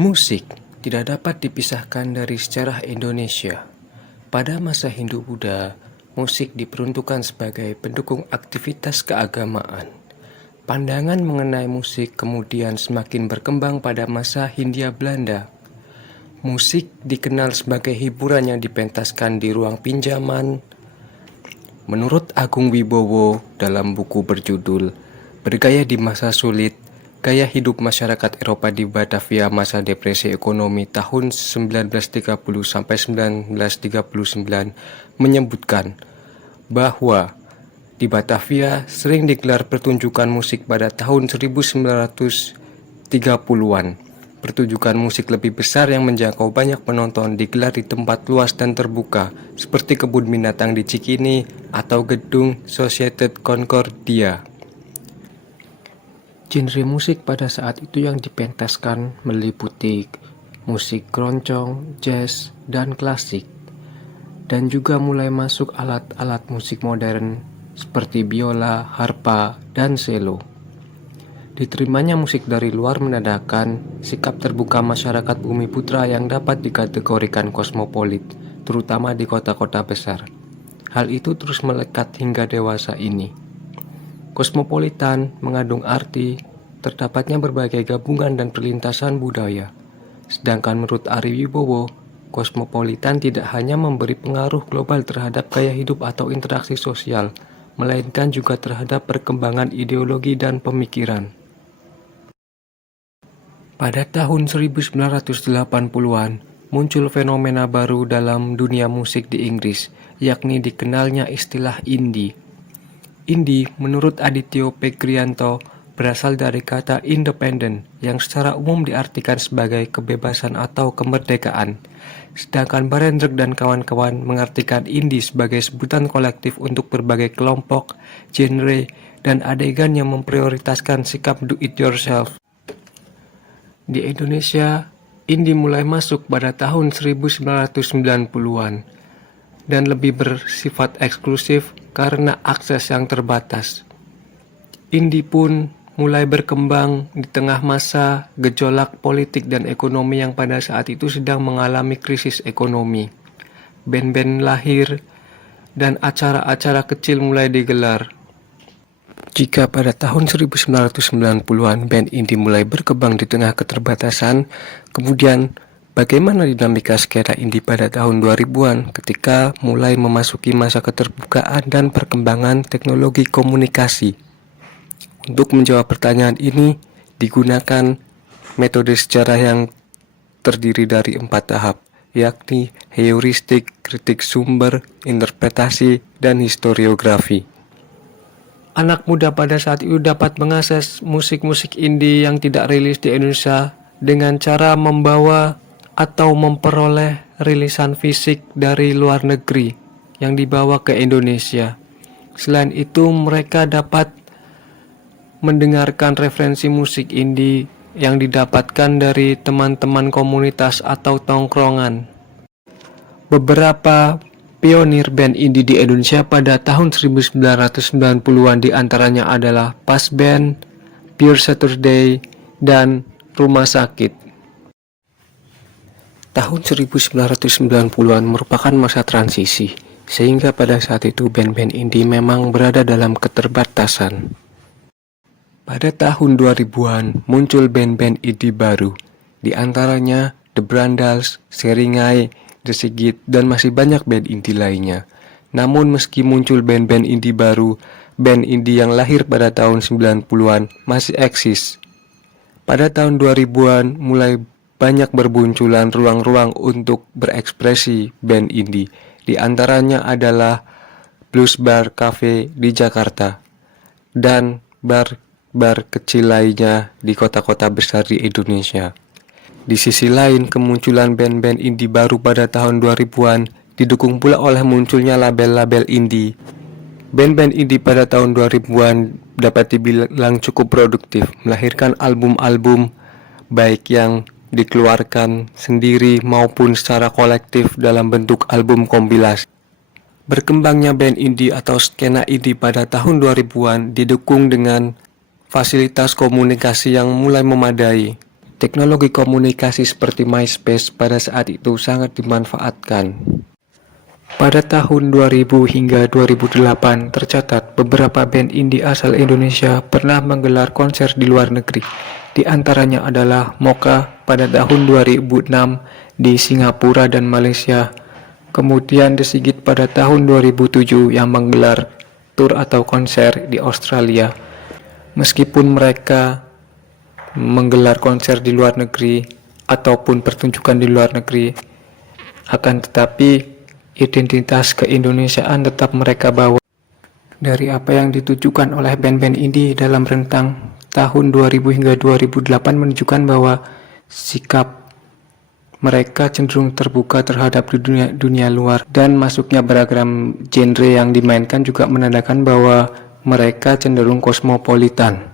Musik tidak dapat dipisahkan dari sejarah Indonesia. Pada masa Hindu-Buddha, musik diperuntukkan sebagai pendukung aktivitas keagamaan. Pandangan mengenai musik kemudian semakin berkembang pada masa Hindia Belanda. Musik dikenal sebagai hiburan yang dipentaskan di ruang pinjaman. Menurut Agung Wibowo dalam buku berjudul Bergaya di Masa Sulit, Gaya Hidup Masyarakat Eropa di Batavia Masa Depresi Ekonomi tahun 1930-1939 menyebutkan bahwa di Batavia sering digelar pertunjukan musik pada tahun 1930-an. Pertunjukan musik lebih besar yang menjangkau banyak penonton digelar di tempat luas dan terbuka, seperti kebun binatang di Cikini atau gedung Societet Concordia. Genre musik pada saat itu yang dipentaskan meliputi musik keroncong, jazz, dan klasik, dan juga mulai masuk alat-alat musik modern seperti biola, harpa, dan cello. Diterimanya musik dari luar menandakan sikap terbuka masyarakat Bumi Putra yang dapat dikategorikan kosmopolit, terutama di kota-kota besar. Hal itu terus melekat hingga dewasa ini. Kosmopolitan mengandung arti terdapatnya berbagai gabungan dan perlintasan budaya. Sedangkan menurut Ari Wibowo, kosmopolitan tidak hanya memberi pengaruh global terhadap gaya hidup atau interaksi sosial, melainkan juga terhadap perkembangan ideologi dan pemikiran. Pada tahun 1980-an, muncul fenomena baru dalam dunia musik di Inggris, yakni dikenalnya istilah indie. Indie, menurut Adityo Pegrianto, berasal dari kata independent, yang secara umum diartikan sebagai kebebasan atau kemerdekaan. Sedangkan Barendrek dan kawan-kawan mengartikan indie sebagai sebutan kolektif untuk berbagai kelompok, genre, dan adegan yang memprioritaskan sikap do-it-yourself. Di Indonesia, indie mulai masuk pada tahun 1990-an dan lebih bersifat eksklusif karena akses yang terbatas. Indie pun mulai berkembang di tengah masa gejolak politik dan ekonomi yang pada saat itu sedang mengalami krisis ekonomi. Band-band lahir dan acara-acara kecil mulai digelar. Jika pada tahun 1990-an band indie mulai berkembang di tengah keterbatasan, kemudian bagaimana dinamika skena indie pada tahun 2000-an ketika mulai memasuki masa keterbukaan dan perkembangan teknologi komunikasi? Untuk menjawab pertanyaan ini, digunakan metode sejarah yang terdiri dari 4 tahap, yakni heuristik, kritik sumber, interpretasi, dan historiografi. Anak muda pada saat itu dapat mengakses musik-musik indie yang tidak rilis di Indonesia dengan cara membawa atau memperoleh rilisan fisik dari luar negeri yang dibawa ke Indonesia. Selain itu, mereka dapat mendengarkan referensi musik indie yang didapatkan dari teman-teman komunitas atau tongkrongan. Beberapa pionir band indie di Indonesia pada tahun 1990-an diantaranya adalah Pas Band, Pure Saturday, dan Rumah Sakit. Tahun 1990-an merupakan masa transisi, sehingga pada saat itu band-band indie memang berada dalam keterbatasan. Pada tahun 2000-an muncul band-band indie baru, di antaranya The Brandals, Seringai, The Sigit, dan masih banyak band indie lainnya. Namun meski muncul band-band indie baru, band indie yang lahir pada tahun 90-an masih eksis. Pada tahun 2000-an mulai banyak berbunculan ruang-ruang untuk berekspresi band indie. Di antaranya adalah Blues Bar Cafe di Jakarta dan bar kecil lainnya di kota-kota besar di Indonesia. Di sisi lain, kemunculan band-band indie baru pada tahun 2000-an didukung pula oleh munculnya label-label indie. Band-band indie pada tahun 2000-an dapat dibilang cukup produktif, melahirkan album-album baik yang dikeluarkan sendiri maupun secara kolektif dalam bentuk album kompilasi. Berkembangnya band indie atau skena indie pada tahun 2000-an didukung dengan fasilitas komunikasi yang mulai memadai. Teknologi komunikasi seperti MySpace pada saat itu sangat dimanfaatkan. Pada tahun 2000 hingga 2008 tercatat beberapa band indie asal Indonesia pernah menggelar konser di luar negeri. Di antaranya adalah Mocha pada tahun 2006 di Singapura dan Malaysia. Kemudian The Sigit pada tahun 2007 yang menggelar tur atau konser di Australia. Meskipun mereka menggelar konser di luar negeri ataupun pertunjukan di luar negeri, akan tetapi identitas keindonesiaan tetap mereka bawa. Dari apa yang ditujukan oleh band-band indie dalam rentang tahun 2000 hingga 2008 menunjukkan bahwa sikap mereka cenderung terbuka terhadap dunia luar, dan masuknya beragam genre yang dimainkan juga menandakan bahwa mereka cenderung kosmopolitan.